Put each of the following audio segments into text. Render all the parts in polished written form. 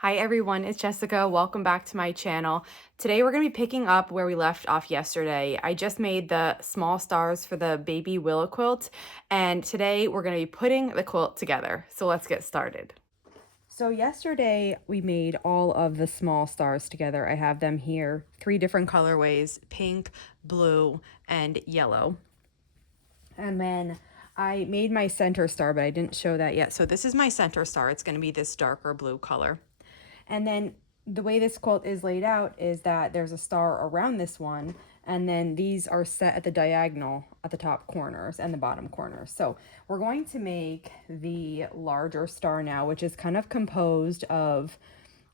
Hi everyone, it's Jessica. Welcome back to my channel. Today we're going to be picking up where we left off yesterday. I just made the small stars for the baby Willa quilt, and today we're going to be putting the quilt together. So let's get started. So yesterday we made all of the small stars together. I have them here, 3 different colorways, pink, blue, and yellow. And then I made my center star, but I didn't show that yet. So this is my center star. It's going to be this darker blue color. And then the way this quilt is laid out is that there's a star around this one, and then these are set at the diagonal at the top corners and the bottom corners. So we're going to make the larger star now, which is kind of composed of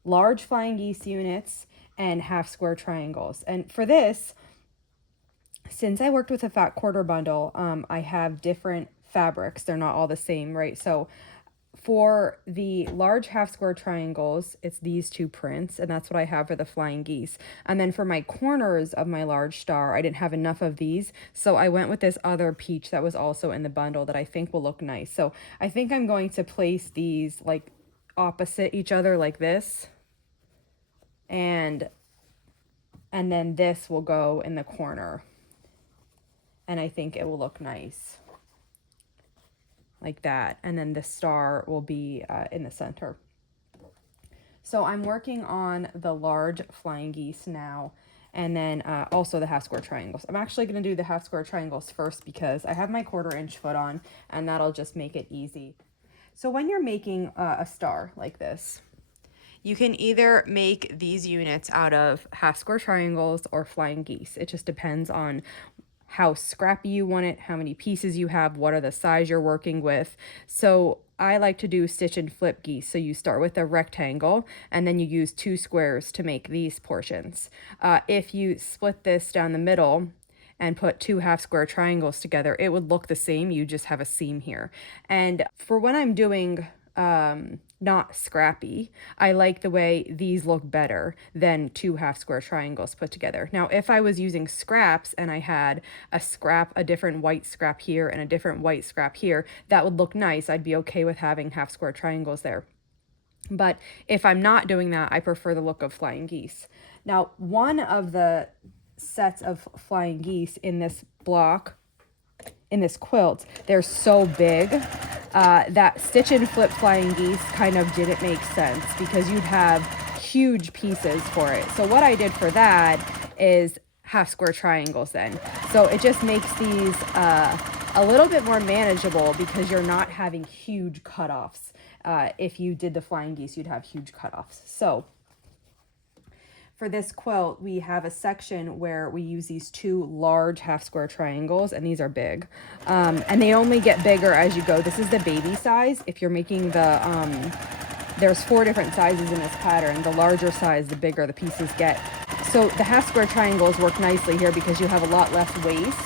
large flying geese units and half square triangles. And for this, since I worked with a fat quarter bundle, I have different fabrics. They're not all the same, right? So for the large half square triangles, it's these 2 prints, and that's what I have for the flying geese. And then for my corners of my large star, I didn't have enough of these, so I went with this other peach that was also in the bundle that I think will look nice. So I think I'm going to place these like opposite each other like this, and then this will go in the corner, and I think it will look nice like that, and then the star will be in the center. So I'm working on the large flying geese now, and then also the half square triangles. I'm actually going to do the half square triangles first because I have my 1/4 inch foot on, and that'll just make it easy. So when you're making a star like this, you can either make these units out of half square triangles or flying geese. It just depends on how scrappy you want it, how many pieces you have, what are the size you're working with. So I like to do stitch and flip geese. So you start with a rectangle and then you use 2 squares to make these portions. If you split this down the middle and put 2 half square triangles together, it would look the same. You just have a seam here. And for when I'm doing not scrappy, I like the way these look better than 2 half square triangles put together. Now, if I was using scraps and I had a different white scrap here and a different white scrap here, that would look nice. I'd be okay with having half square triangles there. But if I'm not doing that, I prefer the look of flying geese. Now, one of the sets of flying geese in this block, in this quilt, they're so big that stitch and flip flying geese kind of didn't make sense because you'd have huge pieces for it. So what I did for that is half square triangles then. So it just makes these a little bit more manageable because you're not having huge cutoffs. If you did the flying geese, you'd have huge cutoffs. So for this quilt, we have a section where we use these 2 large half square triangles, and these are big. And they only get bigger as you go. This is the baby size. If you're making the, there's 4 different sizes in this pattern. The larger size, the bigger the pieces get. So the half square triangles work nicely here because you have a lot less waste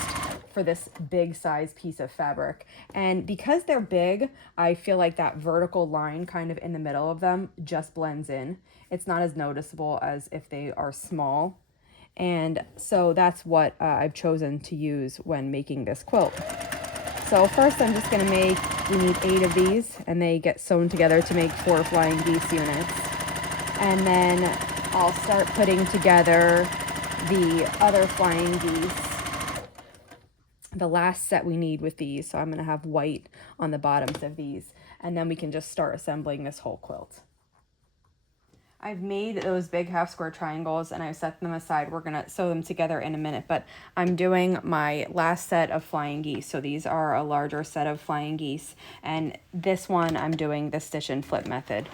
for this big size piece of fabric. And because they're big, I feel like that vertical line kind of in the middle of them just blends in. It's not as noticeable as if they are small. And so that's what I've chosen to use when making this quilt. So first I'm just going to we need 8 of these, and they get sewn together to make 4 flying geese units. And then I'll start putting together the other flying geese, the last set we need with these. So I'm going to have white on the bottoms of these, and then we can just start assembling this whole quilt. I've made those big half square triangles and I've set them aside. We're going to sew them together in a minute, but I'm doing my last set of flying geese. So these are a larger set of flying geese, and this one I'm doing the stitch and flip method.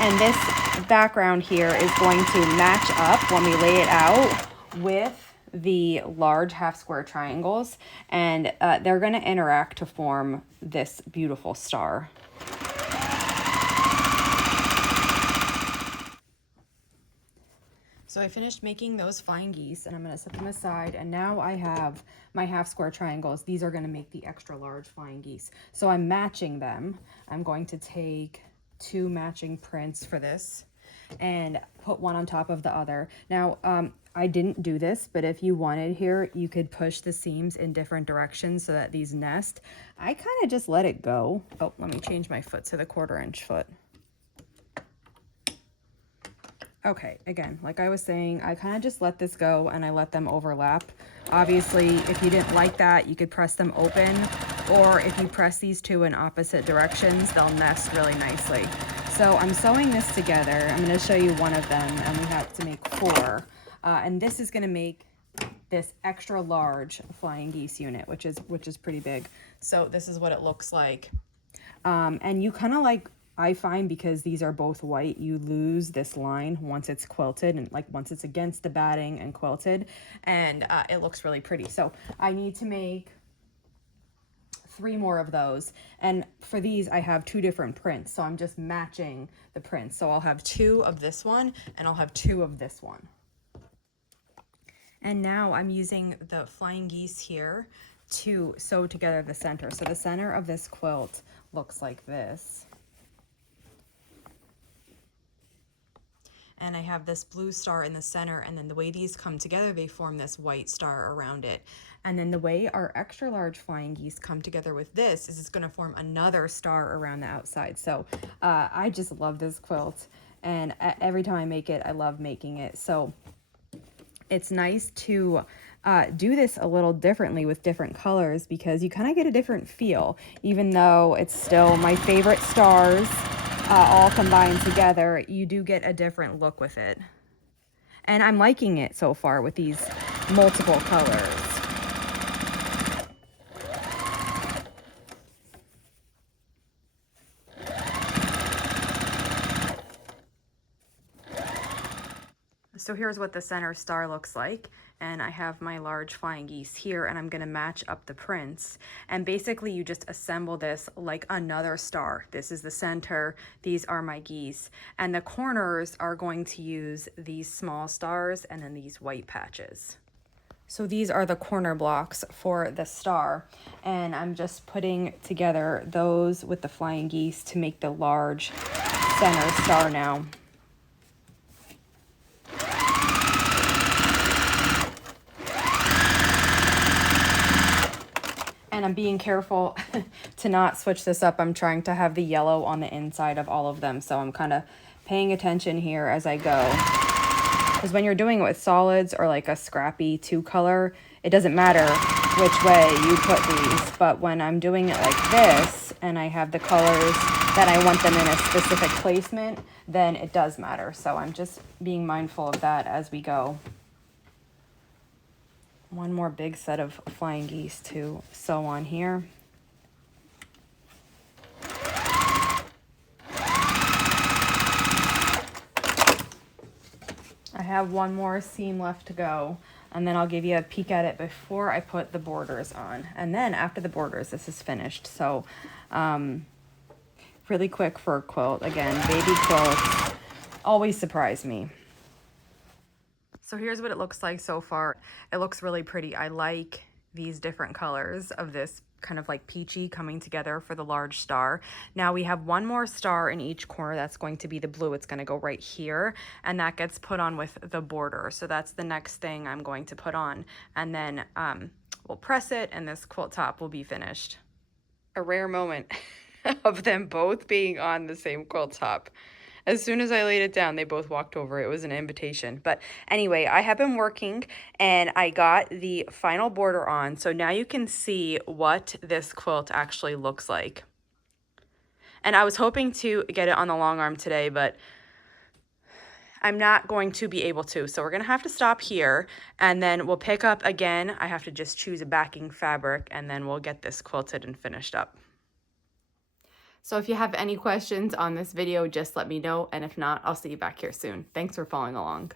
And this background here is going to match up when we lay it out with the large half square triangles, and they're going to interact to form this beautiful star. So I finished making those flying geese, and I'm going to set them aside, and now I have my half square triangles. These are going to make the extra large flying geese. So I'm matching them. I'm going to take 2 matching prints for this and put one on top of the other. Now, I didn't do this, but if you wanted here, you could push the seams in different directions so that these nest. I kind of just let it go. Oh, let me change my foot to the 1/4 inch foot. Okay, again, like I was saying, I kind of just let this go and I let them overlap. Obviously, if you didn't like that, you could press them open, or if you press these two in opposite directions, they'll nest really nicely. So I'm sewing this together. I'm going to show you one of them, and we have to make 4. And this is going to make this extra large flying geese unit, which is pretty big. So this is what it looks like. And you kind of like, I find, because these are both white, you lose this line once it's quilted, and like once it's against the batting and quilted, and it looks really pretty. So I need to make 3 more of those, and for these I have 2 different prints, so I'm just matching the prints. So I'll have 2 of this one and I'll have 2 of this one. And now I'm using the flying geese here to sew together the center. So the center of this quilt looks like this. And I have this blue star in the center, and then the way these come together, they form this white star around it. And then the way our extra large flying geese come together with this is it's going to form another star around the outside. So I just love this quilt, and every time I make it, I love making it. So it's nice to do this a little differently with different colors, because you kind of get a different feel, even though it's still my favorite stars. All combined together, you do get a different look with it. And I'm liking it so far with these multiple colors. So here's what the center star looks like, and I have my large flying geese here, and I'm going to match up the prints. And basically you just assemble this like another star. This is the center, these are my geese, and the corners are going to use these small stars and then these white patches. So these are the corner blocks for the star, and I'm just putting together those with the flying geese to make the large center star now. And I'm being careful to not switch this up. I'm trying to have the yellow on the inside of all of them. So I'm kind of paying attention here as I go. Because when you're doing it with solids or like a scrappy 2-color, it doesn't matter which way you put these. But when I'm doing it like this, and I have the colors that I want them in a specific placement, then it does matter. So I'm just being mindful of that as we go. One more big set of flying geese to sew on here. I have one more seam left to go, and then I'll give you a peek at it before I put the borders on. And then after the borders, this is finished. So really quick for a quilt. Again, baby quilts always surprise me. So here's what it looks like so far. It looks really pretty. I like these different colors of this kind of like peachy coming together for the large star. Now we have one more star in each corner. That's going to be the blue. It's going to go right here, and that gets put on with the border. So that's the next thing I'm going to put on, and then we'll press it, and this quilt top will be finished. A rare moment of them both being on the same quilt top. As soon as I laid it down, they both walked over. It was an invitation. But anyway, I have been working, and I got the final border on. So now you can see what this quilt actually looks like. And I was hoping to get it on the long arm today, but I'm not going to be able to. So we're going to have to stop here, and then we'll pick up again. I have to just choose a backing fabric, and then we'll get this quilted and finished up. So if you have any questions on this video, just let me know. And if not, I'll see you back here soon. Thanks for following along.